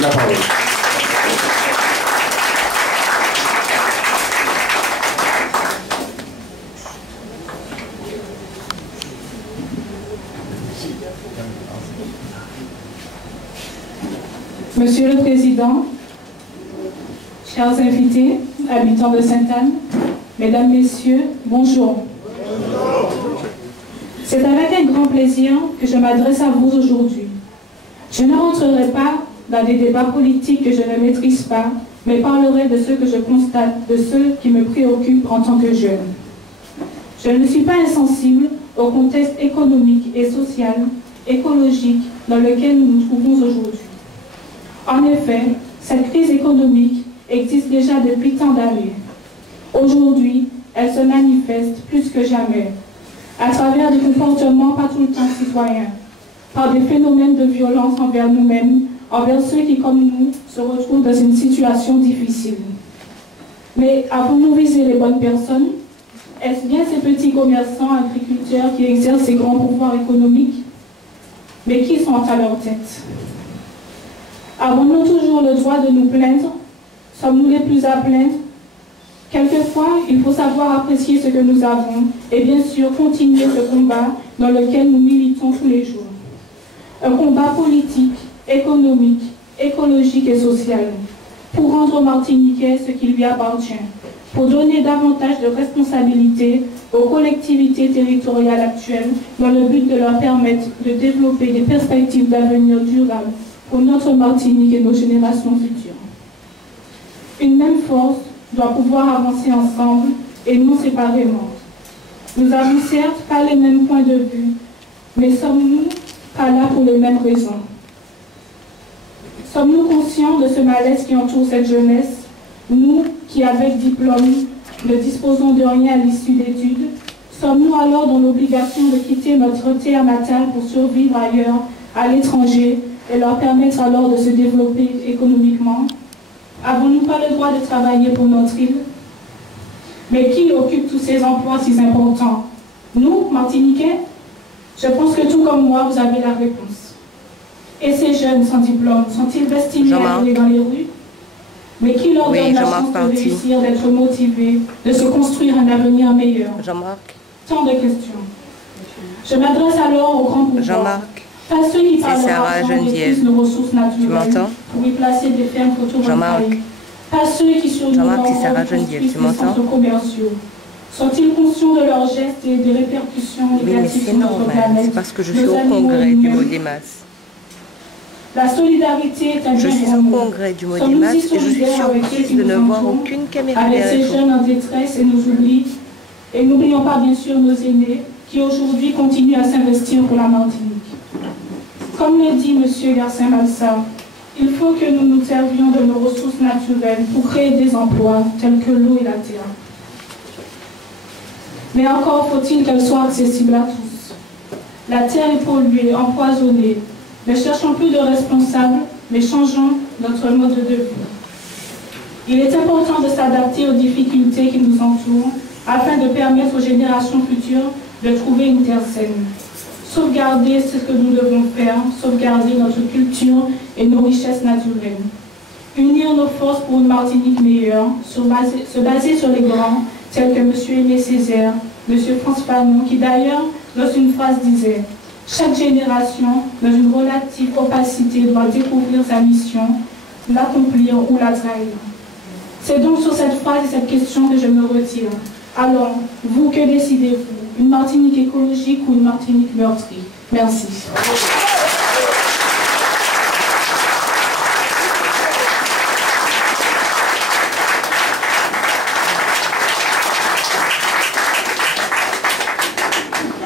la parole. Monsieur le Président, chers invités, habitants de Sainte-Anne, Mesdames, Messieurs, bonjour. C'est avec un grand plaisir que je m'adresse à vous aujourd'hui. Je ne rentrerai pas dans des débats politiques que je ne maîtrise pas, mais parlerai de ce que je constate, de ce qui me préoccupe en tant que jeune. Je ne suis pas insensible au contexte économique et social, écologique dans lequel nous nous trouvons aujourd'hui. En effet, cette crise économique existe déjà depuis tant d'années. Aujourd'hui, elle se manifeste plus que jamais, à travers des comportements pas tout le temps citoyens, par des phénomènes de violence envers nous-mêmes, envers ceux qui, comme nous, se retrouvent dans une situation difficile. Mais avons-nous visé les bonnes personnes? Est-ce bien ces petits commerçants, agriculteurs qui exercent ces grands pouvoirs économiques? Mais qui sont à leur tête? Avons-nous toujours le droit de nous plaindre? Sommes-nous les plus à plaindre? Quelquefois, il faut savoir apprécier ce que nous avons et bien sûr continuer ce combat dans lequel nous militons tous les jours. Un combat politique, économique, écologique et social pour rendre aux Martiniquais ce qui lui appartient, pour donner davantage de responsabilités aux collectivités territoriales actuelles dans le but de leur permettre de développer des perspectives d'avenir durables pour notre Martinique et nos générations futures. Une même force doit pouvoir avancer ensemble et non séparément. Nous n'avons certes pas les mêmes points de vue, mais sommes-nous pas là pour les mêmes raisons? Sommes-nous conscients de ce malaise qui entoure cette jeunesse, nous qui, avec diplôme, ne disposons de rien à l'issue d'études? Sommes-nous alors dans l'obligation de quitter notre terre natale pour survivre ailleurs, à l'étranger, et leur permettre alors de se développer économiquement? Avons-nous pas le droit de travailler pour notre île? Mais qui occupe tous ces emplois si importants? Nous, Martiniquais? Je pense que tout comme moi, vous avez la réponse. Et ces jeunes sans diplôme, sont-ils destinés à aller dans les rues? Mais qui leur donne la chance de réussir, d'être motivés, de se construire un avenir meilleur? Tant de questions. Je m'adresse alors au grand pouvoir. Pas ceux qui parlent de nos ressources naturelles pour y placer des fermes photovoltaïques. Pas ceux qui sur nos bancs construisent des centres commerciaux. Sont-ils conscients de leurs gestes et des répercussions négatives sur notre planète? C'est parce que je suis au congrès du Modémas. La solidarité est un bien Je suis au congrès du Modémas et je suis surprise de ne voir aucune caméra avec ces jeunes en détresse et nous oublient. Et n'oublions pas bien sûr nos aînés qui aujourd'hui continuent à s'investir pour la Martinique. Comme le dit M. Garcin Malsa, il faut que nous nous servions de nos ressources naturelles pour créer des emplois tels que l'eau et la terre. Mais encore faut-il qu'elle soit accessible à tous. La terre est polluée, empoisonnée. Ne cherchons plus de responsables, mais changeons notre mode de vie. Il est important de s'adapter aux difficultés qui nous entourent afin de permettre aux générations futures de trouver une terre saine. Sauvegarder ce que nous devons faire, sauvegarder notre culture et nos richesses naturelles. Unir nos forces pour une Martinique meilleure, se baser sur les grands, tels que M. Aimé Césaire, M. Frantz Fanon, qui d'ailleurs, dans une phrase disait « Chaque génération, dans une relative opacité, doit découvrir sa mission, l'accomplir ou la trahir. » C'est donc sur cette phrase et cette question que je me retire. Alors, vous, que décidez-vous? Une Martinique écologique ou une Martinique meurtrie? Merci.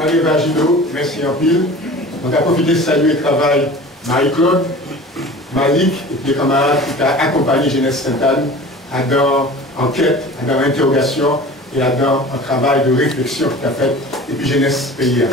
Allez, Vagino, merci en pile. On a profité de saluer le travail Marie-Claude, Malik et puis les camarades qui ont accompagné Jeunesse Sainte-Anne dans enquête, dans interrogation et dans un travail de réflexion qu'il a fait, et puis Jeunesse Pays.